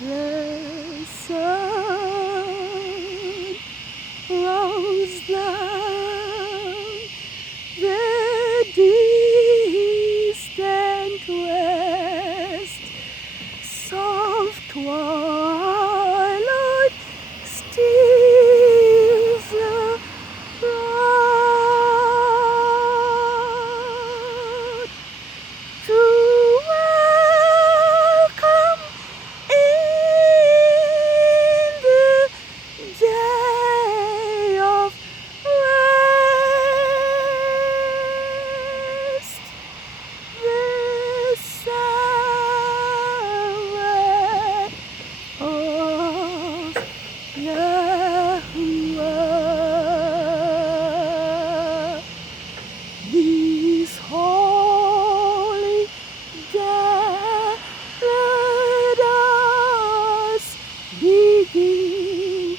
The sun rose down the distant west, soft twilight steals the road to welcome in the day of rest, the Sabbath of Yahuwah. These holy gathered us begin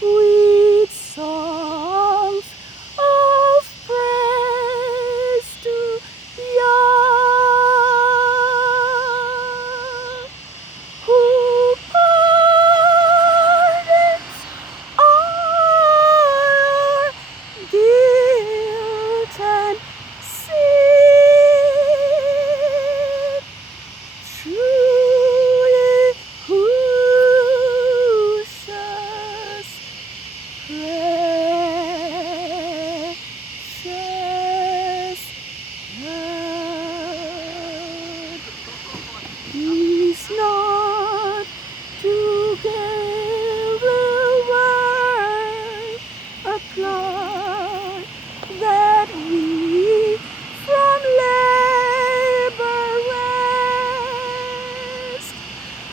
with songs of praise to Yah, who pardons all our guilt and sin. Truly, Yahushua's precious blood. He's not to give the world a plot that we from labor rest.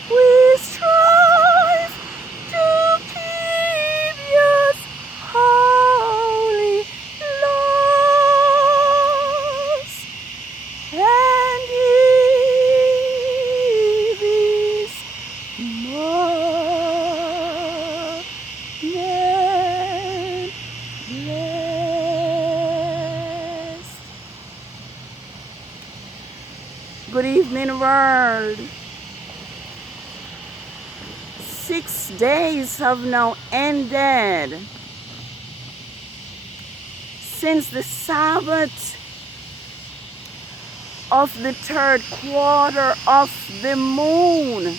We strive to keep His holy laws, and He is more than blessed. Good evening, world. 6 days have now ended since the Sabbath of the third quarter of the moon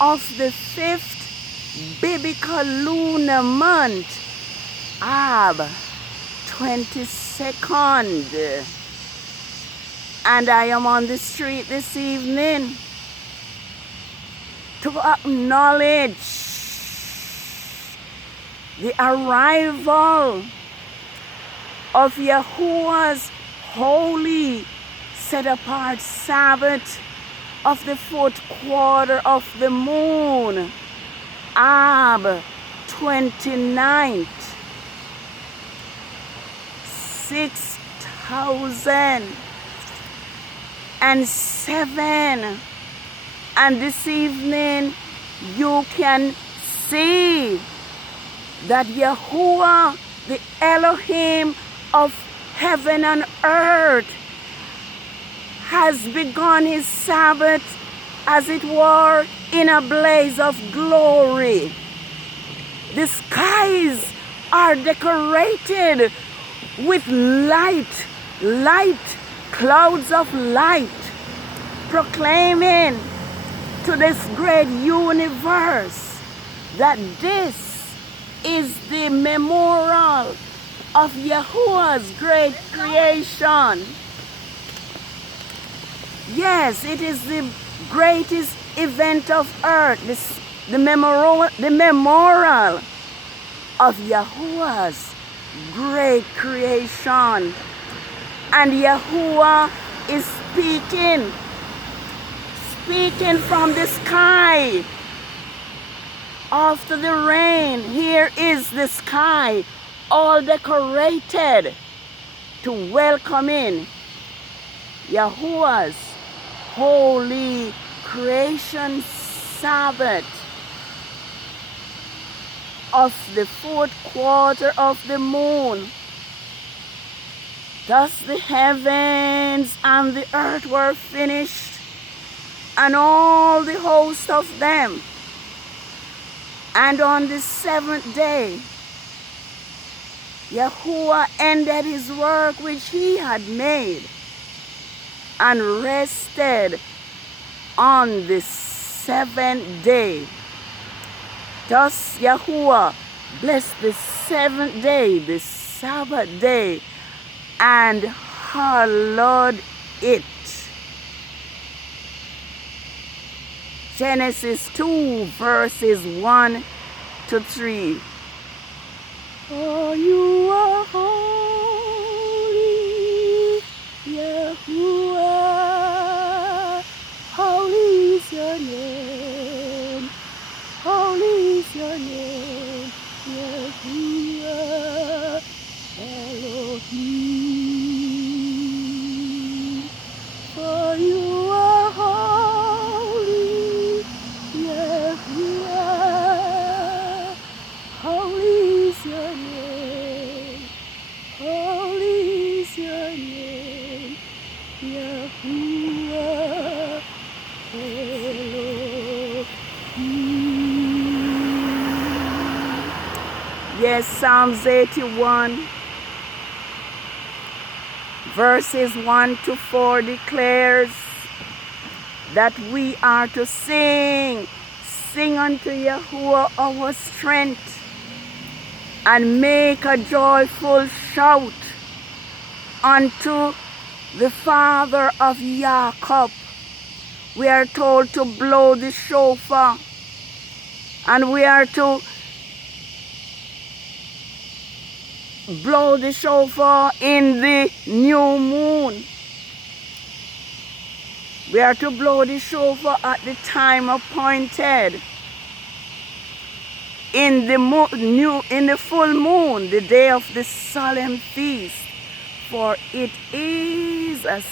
of the 5th biblical lunar month, Ab 22nd. And I am on the street this evening to acknowledge the arrival of Yahuwah's holy set-apart Sabbath of the 4th quarter of the moon, Ab 29th, 6007. And this evening you can see that Yahuwah, the Elohim of heaven and earth, has begun his Sabbath, as it were, in a blaze of glory. The skies are decorated with light, clouds of light, proclaiming to this great universe that this is the memorial of Yahuwah's great creation. Yes, it is the greatest event of earth, the memorial of Yahuwah's great creation. And Yahuwah is speaking from the sky. After the rain, here is the sky, all decorated to welcome in Yahuwah's holy creation Sabbath of the 4th quarter of the moon. Thus the heavens and the earth were finished, and all the host of them. And on the seventh day, Yahuwah ended his work which he had made and rested on the seventh day. Thus Yahuwah blessed the seventh day, the Sabbath day, and hallowed it. Genesis 2 verses 1 to 3. For you are holy, Yahuwah. Holy is your name. Holy is your name, Yahuwah Elohim. For you are holy, Yahuwah. Holy is your name. Holy is your name, Yahuwah Elohim. Yes, Psalms 81 verses 1 to 4 declares that we are to sing unto Yahuwah our strength, and make a joyful shout unto the Father of Jacob. We are told to blow the shofar, and we are to blow the shofar in the new moon. We are to blow the shofar at the time appointed. In the full moon, the day of the solemn feast, for it is a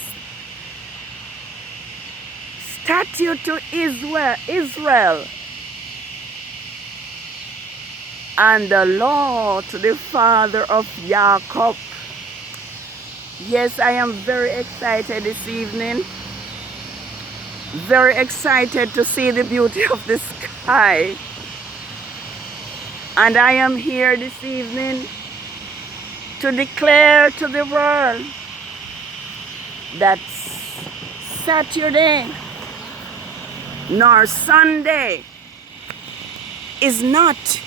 statute to Israel, and the law to the father of Jacob. Yes, I am very excited this evening. Very excited to see the beauty of the sky. And I am here this evening to declare to the world that Saturday nor Sunday is not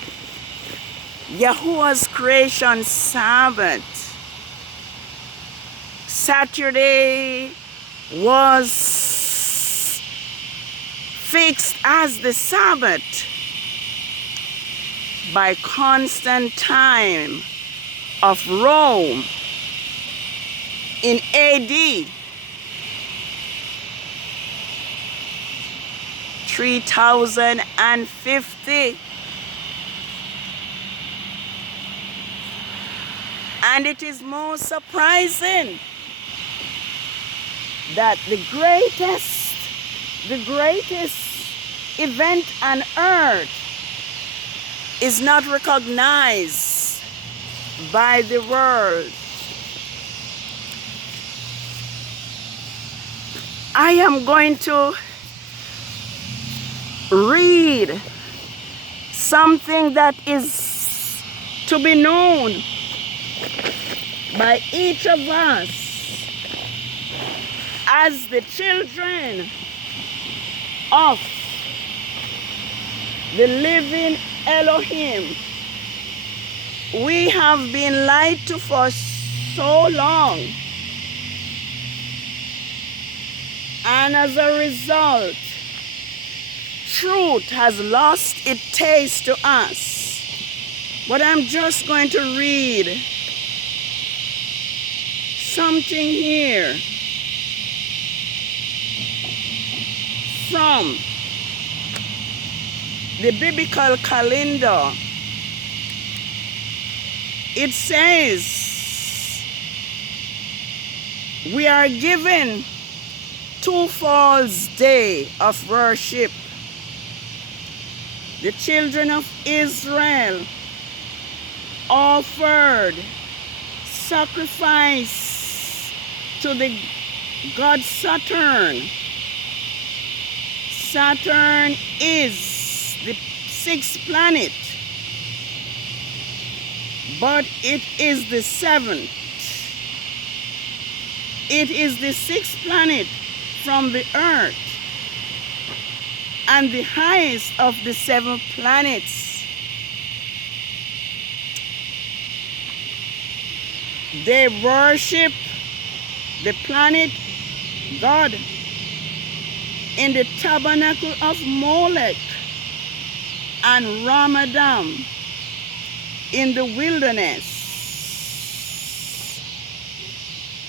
Yahuwah's creation Sabbath. Saturday was fixed as the Sabbath by Constantine of Rome in AD 3050. And it is most surprising that the greatest event on earth is not recognized by the world. I am going to read something that is to be known by each of us as the children of the living Elohim. We have been lied to for so long, and as a result, truth has lost its taste to us. But I'm just going to read something here from the biblical calendar. It says we are given two false days of worship. The children of Israel offered sacrifice to the god Saturn Saturn is the sixth planet, but it is the seventh. It is the sixth planet from the Earth and the highest of the seven planets. They worship the planet God in the tabernacle of Molech and Ramadan in the wilderness.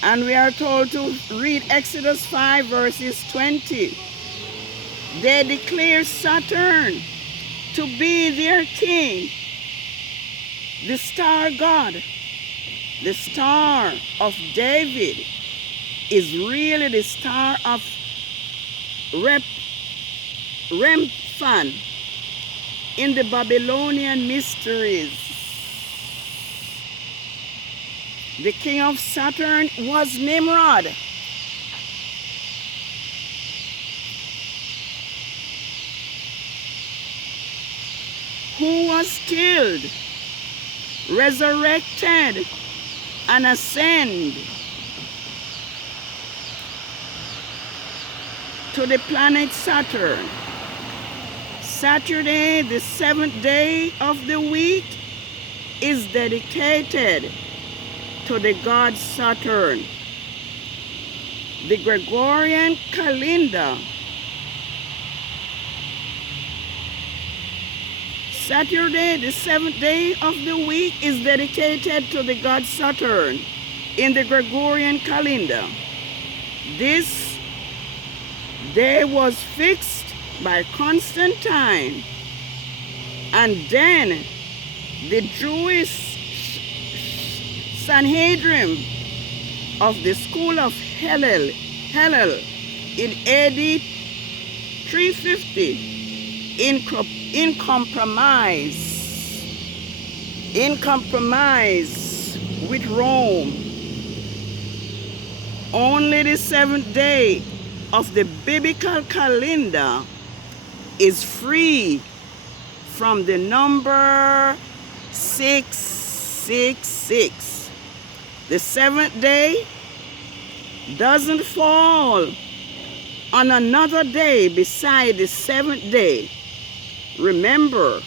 And we are told to read Exodus 5 verses 20. They declare Saturn to be their king, the star god, the star of David is really the star of Remphan in the Babylonian mysteries. The king of Saturn was Nimrod. Who was killed, resurrected, and ascended to the planet Saturn. Saturday, the seventh day of the week, is dedicated to the god Saturn. The Gregorian calendar. Saturday, the seventh day of the week, is dedicated to the god Saturn in the Gregorian calendar. This day was fixed by Constantine, and then the Jewish Sanhedrin of the school of Hillel in AD 350 in compromise with Rome. Only the seventh day of the biblical calendar is free from the number 666. The seventh day doesn't fall on another day beside the seventh day. Remember,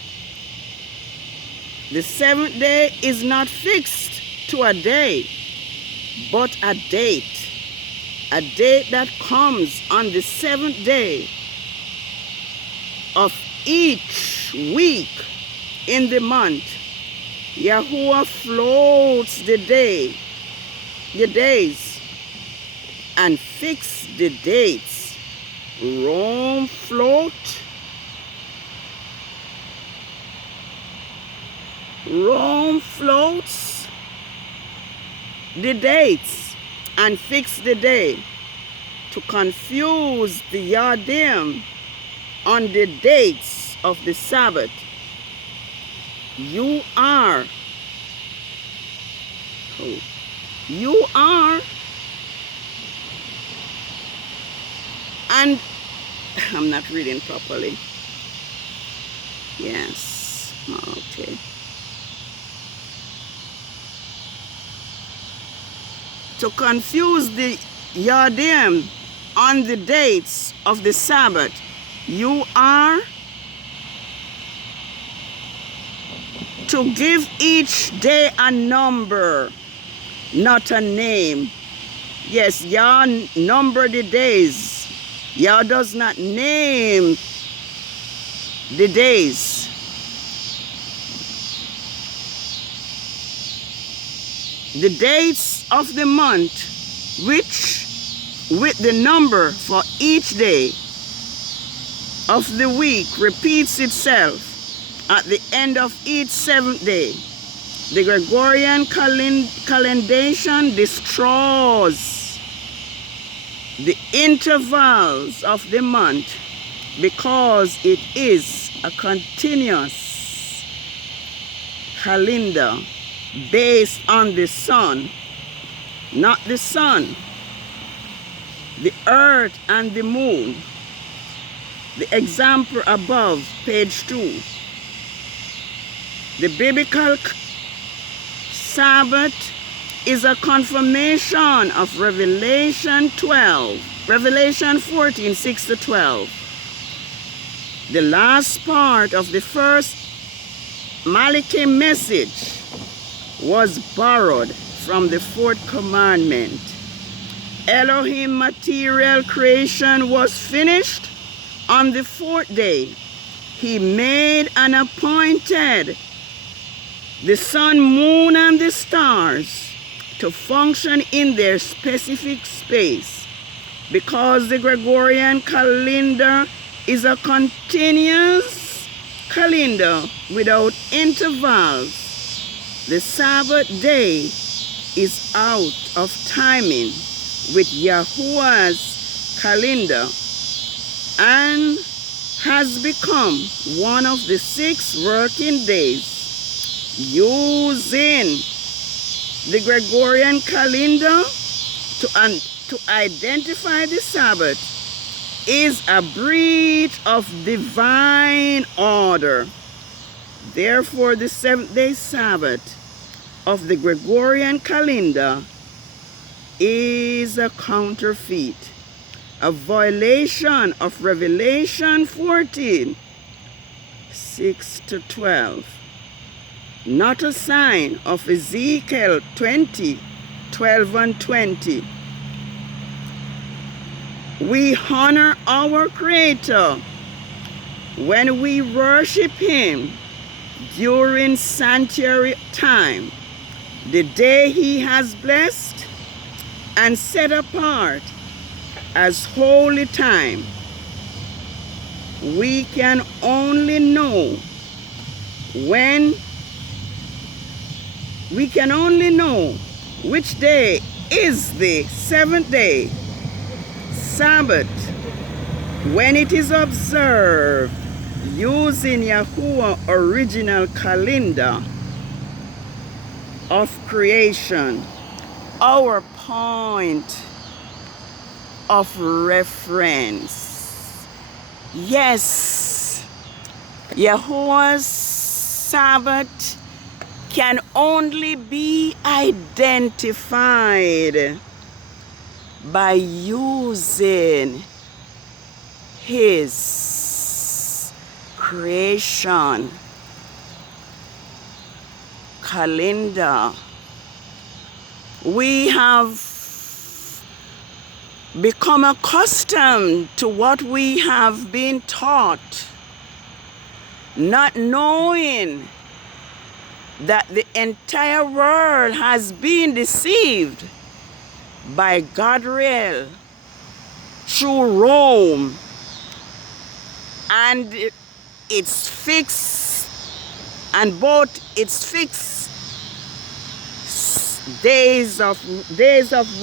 the seventh day is not fixed to a day, but a date that comes on the seventh day of each week in the month. Yahuwah floats the days and fix the dates. Rome floats the dates and fix the day to confuse the Yadim on the dates of the Sabbath. You are, and I'm not reading properly. Yes, okay. To confuse the Yadim on the dates of the Sabbath, you are to give each day a number, not a name. Yes, Yah number the days. Yah does not name the days. The dates of the month, which with the number for each day of the week repeats itself at the end of each seventh day. The Gregorian calendation destroys the intervals of the month because it is a continuous calendar based on the sun, not the sun, the earth and the moon. the example above, page 2. The biblical Sabbath is a confirmation of Revelation 14, 6 to 12. The last part of the first Malachi message was borrowed from the fourth commandment. Elohim material creation was finished on the fourth day. He made and appointed the sun, moon, and the stars to function in their specific space. Because the Gregorian calendar is a continuous calendar without intervals, the Sabbath day is out of timing with YAH'S calendar and has become one of the 6 working days. Using the Gregorian calendar to identify the Sabbath is a breach of divine order. Therefore, the 7th-day Sabbath of the Gregorian calendar is a counterfeit, a violation of Revelation 14, 6 to 12, not a sign of Ezekiel 20, 12 and 20. We honor our Creator when we worship Him during sanctuary time, the day He has blessed and set apart as holy time. We can only know which day is the 7th day Sabbath when it is observed using YAH'S original calendar of creation. Our point of reference. Yes, YAH'S Sabbath can only be identified by using His creation calendar. We have become accustomed to what we have been taught, not knowing that the entire world has been deceived by Gabriel through Rome and its fixed, and both its fixed days of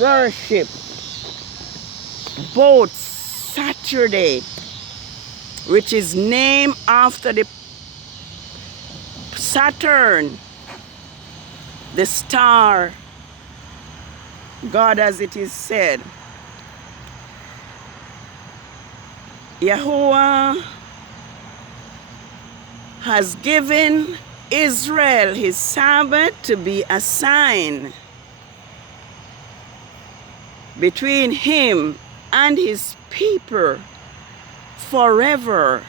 worship, both Saturday, which is named after the Saturn, the star God, as it is said. YAH'S has given Israel his Sabbath to be a sign between him and his people forever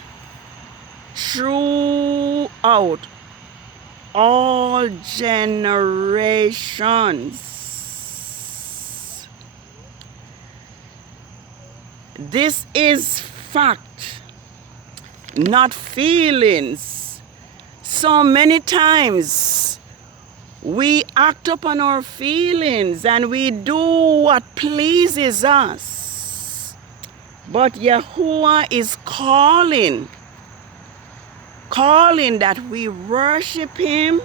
throughout all generations. This is fact, not feelings. So many times we act upon our feelings and we do what pleases us. But YAH'S is calling that we worship him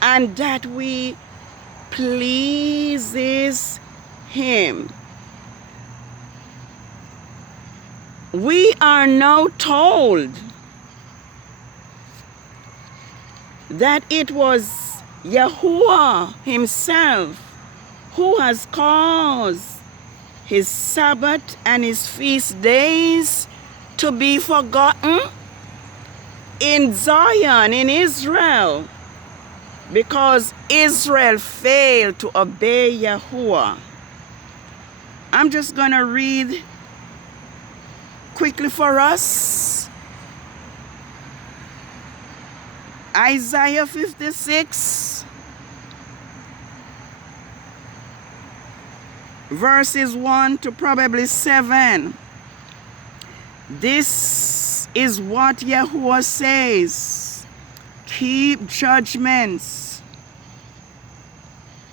and that we pleases him. We are now told that it was YAH'S himself who has caused his Sabbath and his feast days to be forgotten in Zion, in Israel, because Israel failed to obey Yahuwah. I'm just going to read quickly for us Isaiah 56, verses 1 to probably 7. This is what Yahuwah says: keep judgments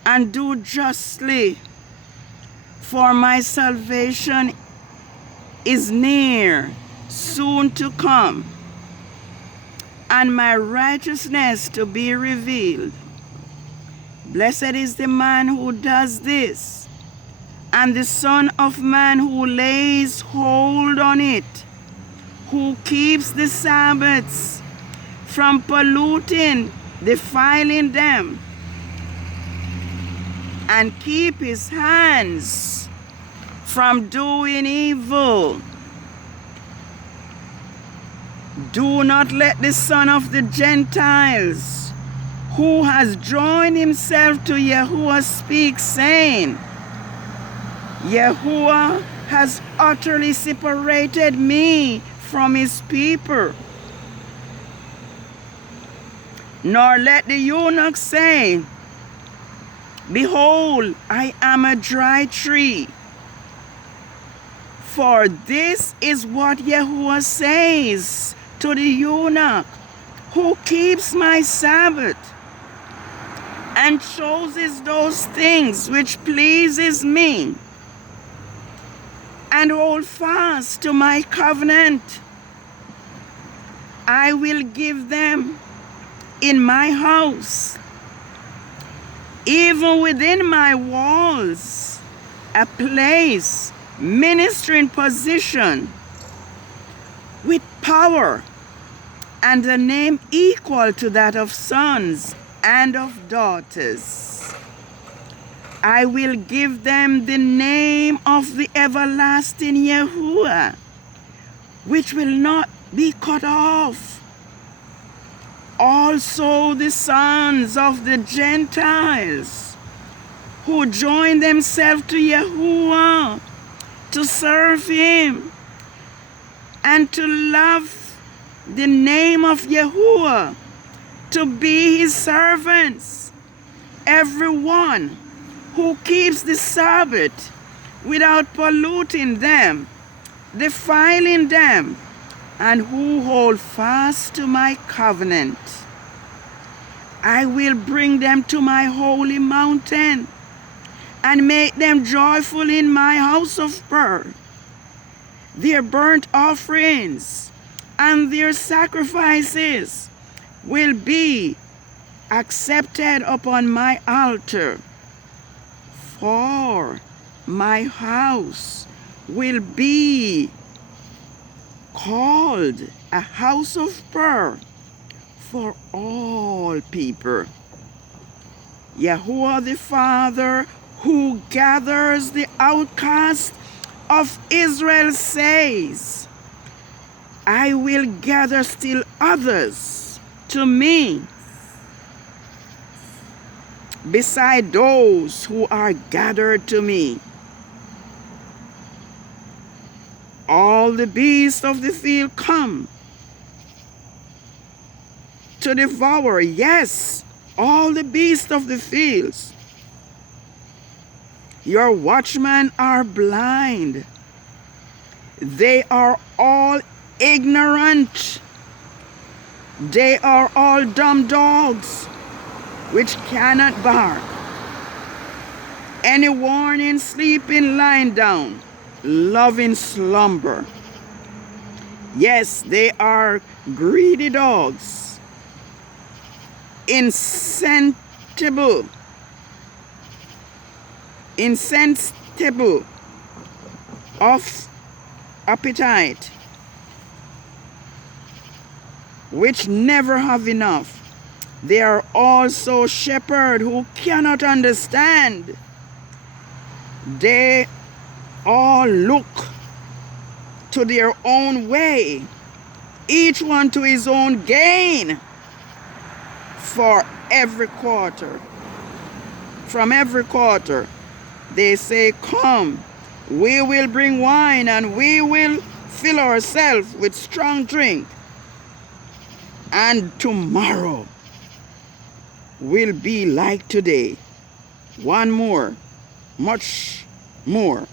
and do justly, for my salvation is near, soon to come, and my righteousness to be revealed. Blessed is the man who does this, and the Son of Man who lays hold on it, who keeps the Sabbaths from polluting, defiling them, and keep his hands from doing evil. Do not let the son of the Gentiles, who has joined himself to Yahuwah, speak, saying, Yahuwah has utterly separated me from his people. Nor let the eunuch say, behold, I am a dry tree. For this is what Yahuwah says to the eunuch, who keeps my Sabbath and chooses those things which pleases me, and hold fast to my covenant. I will give them in my house, even within my walls, a place, ministering position, with power, and a name equal to that of sons and of daughters. I will give them the name of the everlasting Yahuwah, which will not be cut off. Also the sons of the Gentiles, who join themselves to Yahuwah, to serve him, and to love the name of Yahuwah, to be his servants. Everyone who keeps the Sabbath without polluting them, defiling them, and who hold fast to my covenant, I will bring them to my holy mountain and make them joyful in my house of prayer. Their burnt offerings and their sacrifices will be accepted upon my altar, for my house will be called a house of prayer for all people. Yahuwah the Father, who gathers the outcast of Israel, says, I will gather still others to me, beside those who are gathered to me. All the beasts of the field come to devour. Yes, all the beasts of the fields. Your watchmen are blind. They are all ignorant. They are all dumb dogs, which cannot bark. Any warning, sleeping, lying down, loving slumber. Yes, they are greedy dogs, insensible of appetite, which never have enough. They are also shepherds who cannot understand. They all look to their own way, each one to his own gain, for every quarter. From every quarter, they say, come, we will bring wine and we will fill ourselves with strong drink. And tomorrow will be like today. One more, much more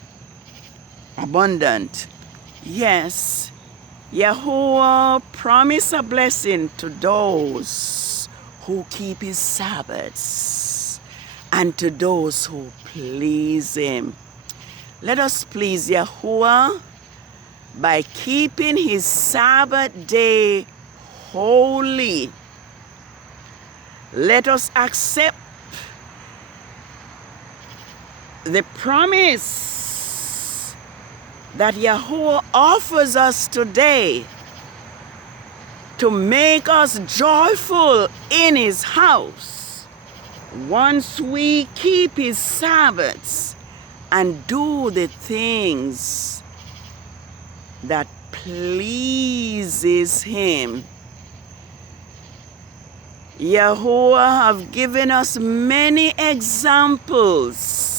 abundant. Yes, Yahuwah promised a blessing to those who keep his Sabbaths and to those who please him. Let us please Yahuwah by keeping his Sabbath day holy. Let us accept the promise that Yahuwah offers us today to make us joyful in his house once we keep his Sabbaths and do the things that pleases him. Yahuwah have given us many examples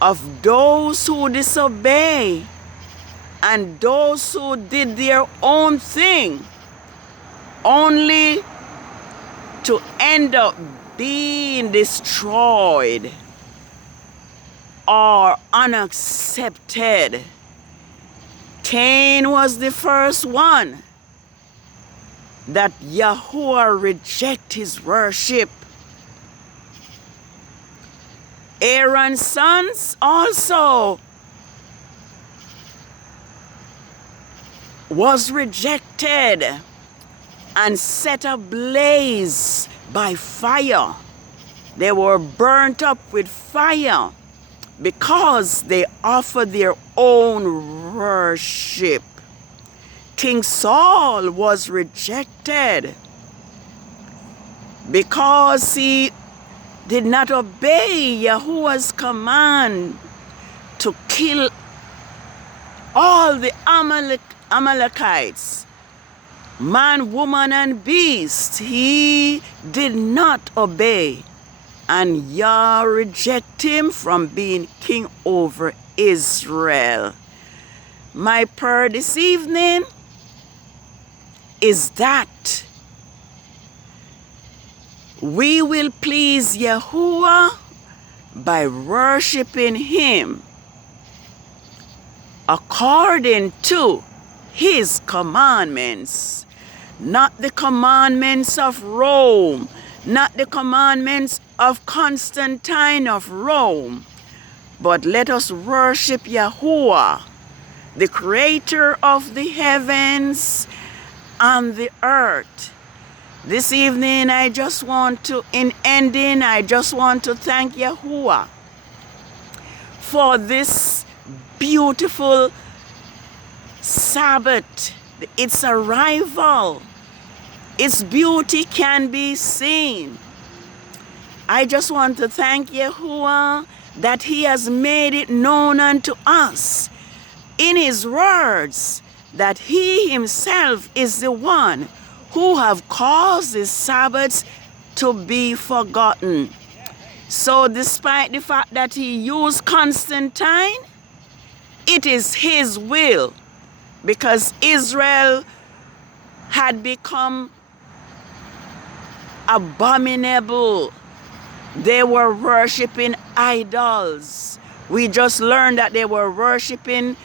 of those who disobey and those who did their own thing, only to end up being destroyed or unaccepted. Cain was the first one that Yahuwah reject his worship. Aaron's sons also was rejected and set ablaze by fire. They were burnt up with fire because they offered their own worship. King Saul was rejected because he did not obey Yahuwah's command to kill all the Amalekites, man, woman, and beast. He did not obey, and Yah rejected him from being king over Israel. My prayer this evening is that we will please Yahuwah by worshiping him according to his commandments, not the commandments of Rome, not the commandments of Constantine of Rome, but let us worship Yahuwah, the creator of the heavens and the earth. This evening, I just want to thank Yahuwah for this beautiful Sabbath, its arrival. Its beauty can be seen. I just want to thank Yahuwah that he has made it known unto us in his words that he himself is the one who have caused the Sabbaths to be forgotten. So despite the fact that he used Constantine, it is his will, because Israel had become abominable. They were worshiping idols. We just learned that they were worshiping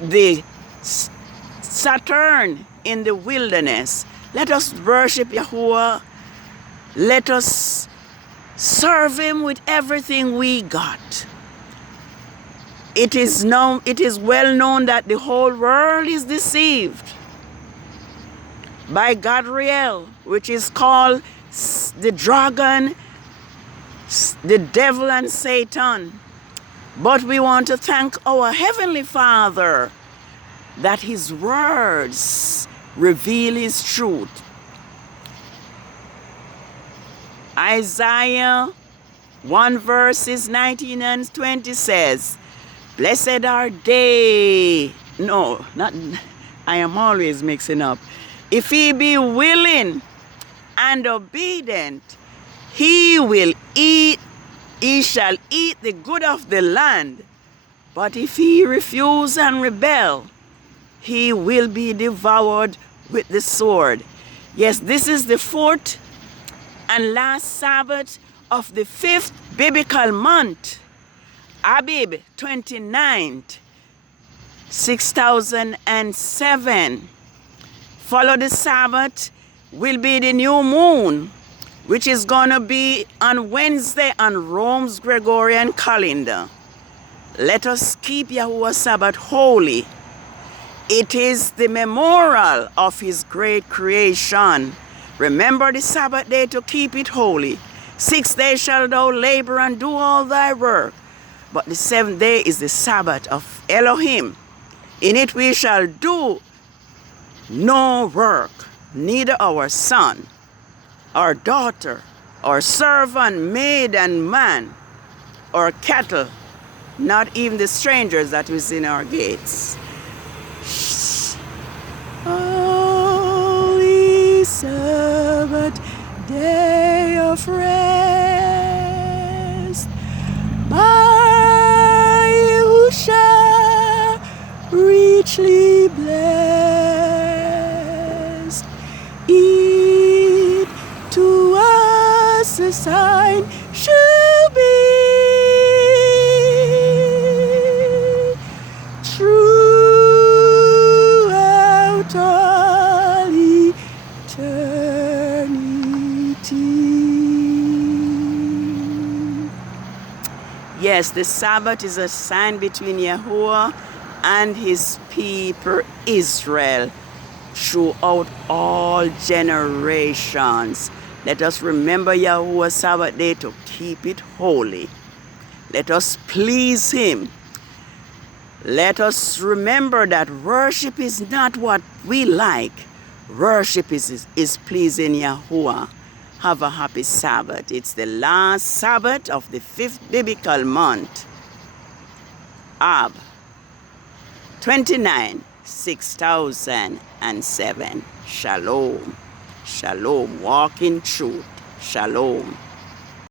the Saturn in the wilderness. Let us worship Yahuwah. Let us serve him with everything we got. It is well known that the whole world is deceived by Gadriel, which is called the dragon, the devil, and Satan. But we want to thank our Heavenly Father that his words reveal his truth. Isaiah 1 verses 19 and 20 says, Blessed are they. No, not, I am always mixing up. If he be willing and obedient, he will eat, he shall eat the good of the land. But if he refuse and rebel, he will be devoured with the sword. Yes, this is the fourth and last Sabbath of the 5th biblical month, Abib 29th, 6007. Follow the Sabbath will be the new moon, which is going to be on Wednesday on Rome's Gregorian calendar. Let us keep Yahuwah's Sabbath holy. It is the memorial of his great creation. Remember the Sabbath day to keep it holy. 6 days shalt thou labor and do all thy work. But the 7th day is the Sabbath of Elohim. In it we shall do no work, neither our son, our daughter, our servant, maid, and man, or cattle, not even the strangers that is in our gates. Holy Sabbath, day of rest, by Yahusha richly blessed. It to us a sign shall be throughout all eternity. Yes, the Sabbath is a sign between Yahuwah and his people Israel throughout all generations. Let us remember Yahuwah's Sabbath day to keep it holy. Let us please him. Let us remember that worship is not what we like. Worship is pleasing Yahuwah. Have a happy Sabbath. It's the last Sabbath of the 5th biblical month, Ab 29, 6007. Shalom. Shalom. Walk in truth. Shalom.